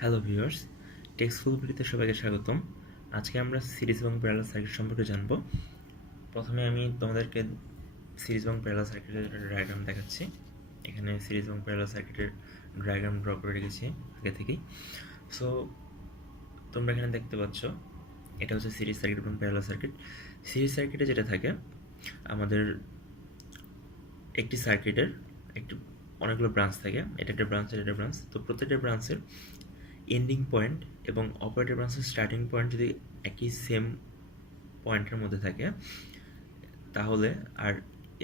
Hello viewers, টেক্সটফুল ভিডিওতে সবাইকে স্বাগতম। আজকে আমরা সিরিজ এবং প্যারালাল সার্কিট সম্পর্কে জানব। প্রথমে আমি তোমাদেরকে সিরিজ এবং প্যারালাল সার্কিটের একটা ডায়াগ্রাম দেখাচ্ছি। এখানে সিরিজ এবং প্যারালাল সার্কিটের ডায়াগ্রাম ড্র করে রেখেছি আগে থেকেই। সো তোমরা এখানে দেখতে পাচ্ছ, এটা হচ্ছে সিরিজ সার্কিট এবং প্যারালাল সার্কিট। সিরিজ সার্কিটে যেটা থাকে, আমাদের একটি সার্কিটের একটি অনেকগুলো ব্রাঞ্চ থাকে। এটা একটা ব্রাঞ্চ, এটা একটা ব্রাঞ্চ। তো প্রত্যেকটা ব্রাঞ্চের এন্ডিং পয়েন্ট এবং অপারেটর ব্রাঞ্চের স্টার্টিং পয়েন্ট যদি একই সেম পয়েন্টের মধ্যে থাকে তাহলে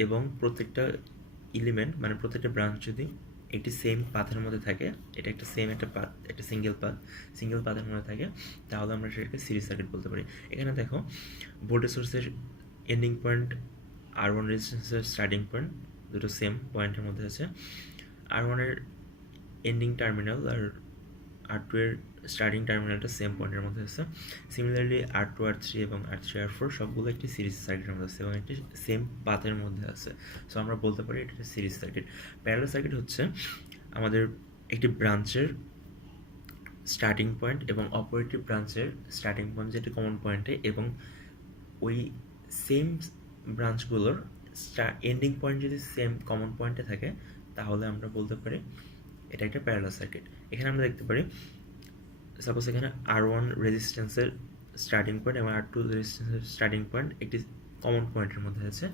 এবং প্রত্যেকটা এলিমেন্ট মানে প্রত্যেকটা ব্রাঞ্চ যদি একটি সেম পাথের মধ্যে থাকে, এটা একটা সেম একটা পাথ, একটা সিঙ্গেল পাথের মধ্যে থাকে, তাহলে আমরা সেটাকে সিরিজ সার্কিট বলতে পারি। এখানে দেখো, ভোল্টেজ সোর্সের এন্ডিং পয়েন্ট R1, রেজিস্ট্যান্সের স্টার্টিং পয়েন্ট দুটো সেম পয়েন্টের মধ্যে আছে। R1 এর এন্ডিং টার্মিনাল আর R2 এর স্টার্টিং টার্মিনালটা সেম পয়েন্টের মধ্যে আছে। সিমিলারলি R2, R3 এবং R3, R4 সবগুলো একটি সিরিজ সার্কিটের মধ্যে আছে এবং একটি সেম পাথের মধ্যে আছে। সো আমরা বলতে পারি এটা একটা সিরিজ সার্কিট। প্যারালাল সার্কিট হচ্ছে আমাদের একটি ব্রাঞ্চের স্টার্টিং পয়েন্ট এবং অপারেটিভ ব্রাঞ্চের স্টার্টিং পয়েন্ট যেটি কমন পয়েন্টে, এবং ওই সেম ব্রাঞ্চগুলোর এন্ডিং পয়েন্ট যদি সেম কমন পয়েন্টে থাকে, তাহলে আমরা বলতে পারি এটা একটা প্যারালাল সার্কিট। এখানে আমরা দেখতে পারি, সাপোজ এখানে R1 রেজিস্ট্যান্সের স্টার্টিং পয়েন্ট এবং R2 রেজিস্ট্যান্সের স্টার্টিং পয়েন্ট একটি কমন পয়েন্টের মধ্যে আছে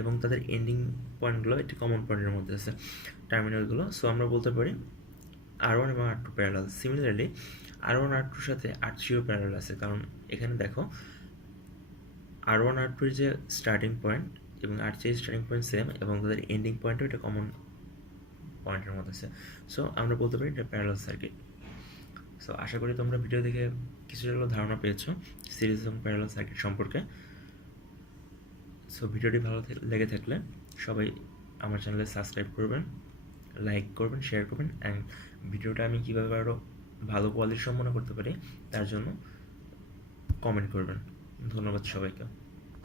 এবং তাদের এন্ডিং পয়েন্টগুলো একটি কমন পয়েন্টের মধ্যে আছে, টার্মিনালগুলো। সো আমরা বলতে পারি R1 এবং R2 parallel. Similarly R1 R2 সাথে R3ও প্যারালাল আছে, কারণ এখানে দেখো R1 R2 এর যে স্টার্টিং পয়েন্ট এবং R3 এর স্টার্টিং পয়েন্ট সেম এবং তাদের এন্ডিং পয়েন্টও এটা কমন পয়েন্টের মধ্যে আছে। সো আমরা বলতে পারি এটা প্যারালাল সার্কিট। সো আশা করি তোমরা ভিডিও দেখে কিছুটা হলেও ধারণা পেয়েছো সিরিজ এবং প্যারালাল সার্কিট সম্পর্কে। সো ভিডিওটি ভালো লেগে থাকলে সবাই আমার চ্যানেলে সাবস্ক্রাইব করবেন, লাইক করবেন, শেয়ার করবেন, অ্যান্ড ভিডিওটা আমি কীভাবে আরও ভালো কোয়ালিটি সম্পন্ন করতে পারি তার জন্য কমেন্ট করবেন। ধন্যবাদ সবাইকে।